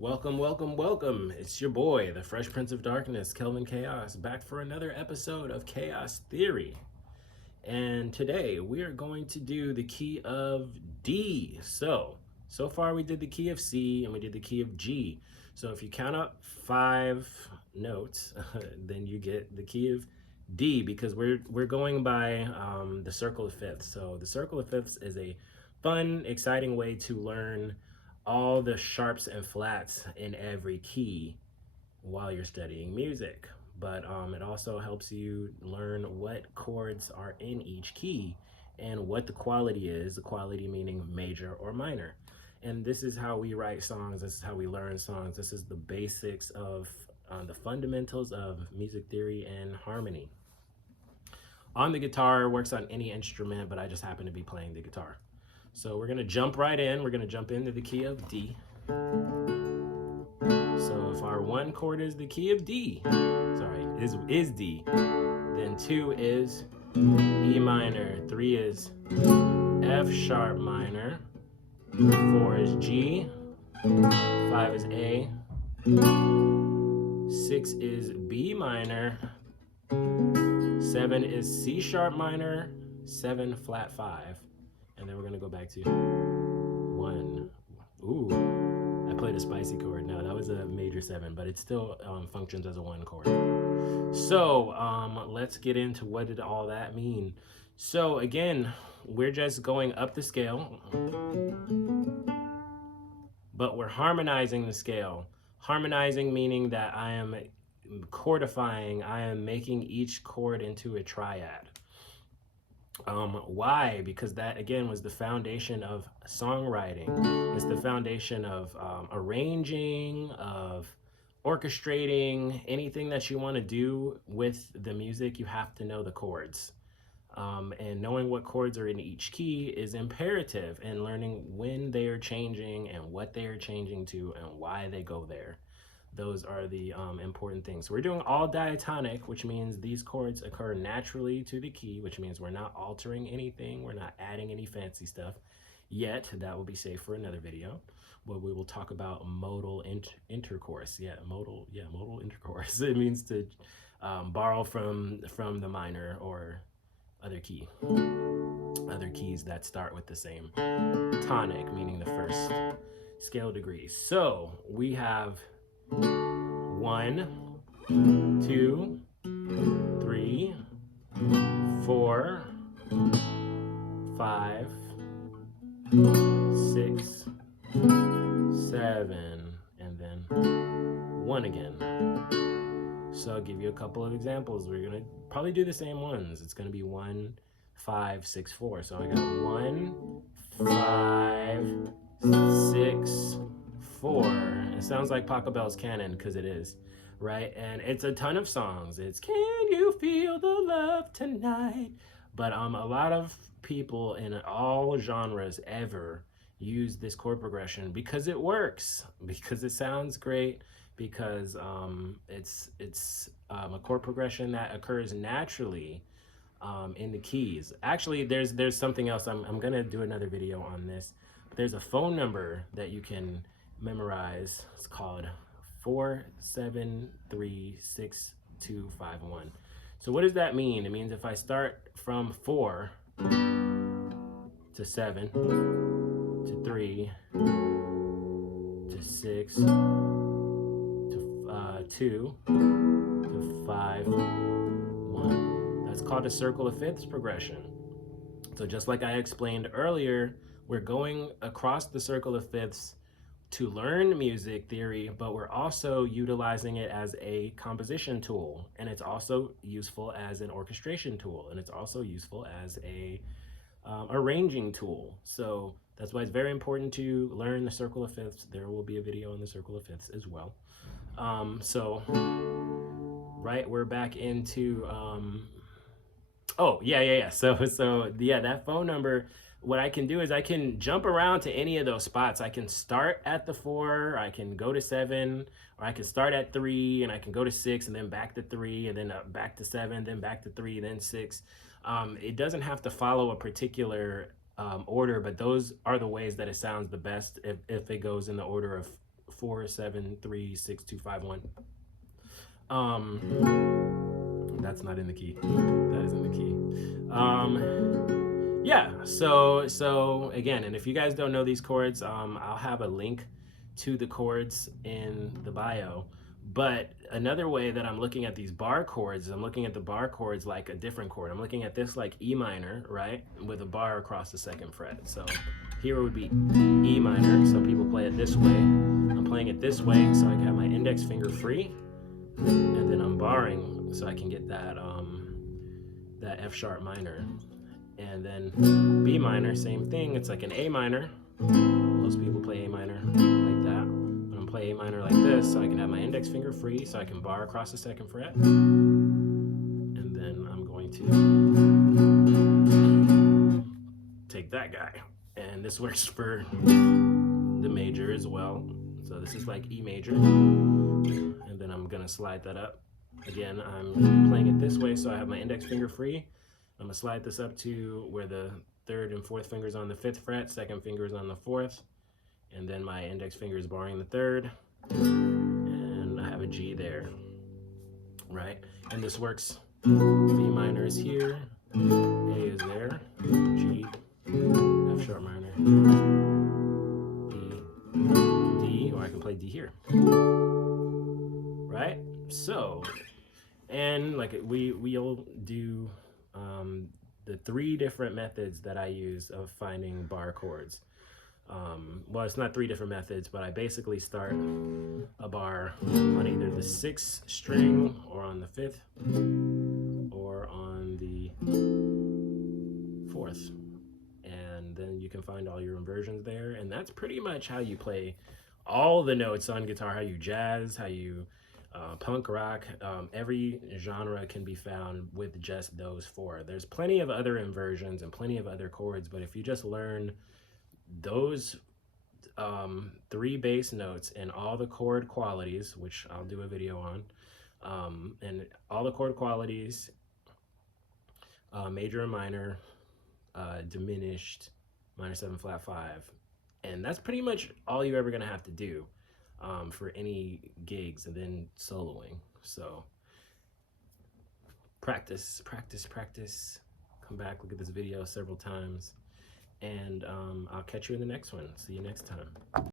Welcome, welcome, welcome. It's your boy, the Fresh Prince of Darkness, Kelvin Chaos, back for another episode of Chaos Theory. And today we are going to do the key of D. So far we did the key of C and we did the key of G. So if you count up 5 notes, then you get the key of D because we're going by the circle of fifths. So the circle of fifths is a fun, exciting way to learn all the sharps and flats in every key while you're studying music. But it also helps you learn what chords are in each key and what the quality is, the quality meaning major or minor. And this is how we write songs, this is how we learn songs, this is the basics of the fundamentals of music theory and harmony. On the guitar, works on any instrument, but I just happen to be playing the guitar. So we're gonna jump right in. We're gonna jump into the key of D. So if our 1 chord is the key of D, is D, then 2 is E minor, 3 is F sharp minor, 4 is G, 5 is A, 6 is B minor, 7 is C sharp minor, 7 flat 5. And then we're gonna go back to 1. Ooh, I played a spicy chord. No, that was a major 7, but it still functions as a 1 chord. So let's get into what did all that mean. So again, we're just going up the scale, but we're harmonizing the scale. Harmonizing meaning that I am chordifying, I am making each chord into a triad. Why? Because that, again, was the foundation of songwriting. It's the foundation of arranging, of orchestrating. Anything that you want to do with the music, you have to know the chords. And knowing what chords are in each key is imperative, and learning when they are changing and what they are changing to and why they go there. Those are the important things. So we're doing all diatonic, which means these chords occur naturally to the key, which means we're not altering anything. We're not adding any fancy stuff yet. That will be safe for another video where we will talk about modal intercourse. Modal intercourse. It means to borrow from the minor or other key. Other keys that start with the same tonic, meaning the first scale degree. So we have 1, 2, 3, 4, 5, 6, 7, and then 1 again. So I'll give you a couple of examples. We're gonna probably do the same ones. It's gonna be 1, 5, 6, 4. So I got 1, 5, 6, 4. It sounds like Pachelbel's Canon because it is, right? And it's a ton of songs. It's "Can You Feel the Love Tonight?" But a lot of people in all genres ever use this chord progression because it works, because it sounds great, because it's a chord progression that occurs naturally in the keys. Actually, there's something else. I'm gonna do another video on this. But there's a phone number that you can memorize. It's called 4736251. So what does that mean? It means if I start from 4 to 7 to 3 to 6 to 2 to 5, 1. That's called a circle of fifths progression. So just like I explained earlier, we're going across the circle of fifths to learn music theory, but we're also utilizing it as a composition tool, and it's also useful as an orchestration tool, and it's also useful as a arranging tool. So that's why it's very important to learn the circle of fifths. There will be a video on the circle of fifths as well. Right, we're back into So that phone number, what I can do is I can jump around to any of those spots. I can start at the 4, I can go to 7, or I can start at 3 and I can go to 6 and then back to 3 and then back to 7, then back to 3, then 6. It doesn't have to follow a particular order, but those are the ways that it sounds the best if it goes in the order of 4, 7, 3, 6, 2, 5, 1. That's not in the key. That is in the key. Yeah, so again, and if you guys don't know these chords, I'll have a link to the chords in the bio. But another way that I'm looking at these bar chords is I'm looking at the bar chords like a different chord. I'm looking at this like E minor, right, with a bar across the second fret. So here would be E minor. Some people play it this way. I'm playing it this way so I can have my index finger free, and then I'm barring so I can get that that F sharp minor. And then B minor, same thing. It's like an A minor. Most people play A minor like that. But I'm playing A minor like this so I can have my index finger free so I can bar across the second fret. And then I'm going to take that guy. And this works for the major as well. So this is like E major. And then I'm gonna slide that up. Again, I'm playing it this way so I have my index finger free. I'm gonna slide this up to where the 3rd and 4th fingers on the 5th fret, 2nd finger is on the 4th, and then my index finger is barring the 3rd, and I have a G there, right? And this works. B minor is here, A is there, G, F sharp minor, D, or I can play D here, right? So, and like we'll do the 3 different methods that I use of finding bar chords. Well, it's not 3 different methods, but I basically start a bar on either the 6th string or on the 5th or on the 4th. And then you can find all your inversions there. And that's pretty much how you play all the notes on guitar, how you jazz, how you punk rock. Every genre can be found with just those 4. There's plenty of other inversions and plenty of other chords, but if you just learn those 3 bass notes and all the chord qualities, which I'll do a video on, and all the chord qualities, major and minor, diminished, minor 7 flat 5, and that's pretty much all you're ever gonna have to do for any gigs, and then soloing. So practice, practice, practice. Come back, look at this video several times, and I'll catch you in the next one. See you next time.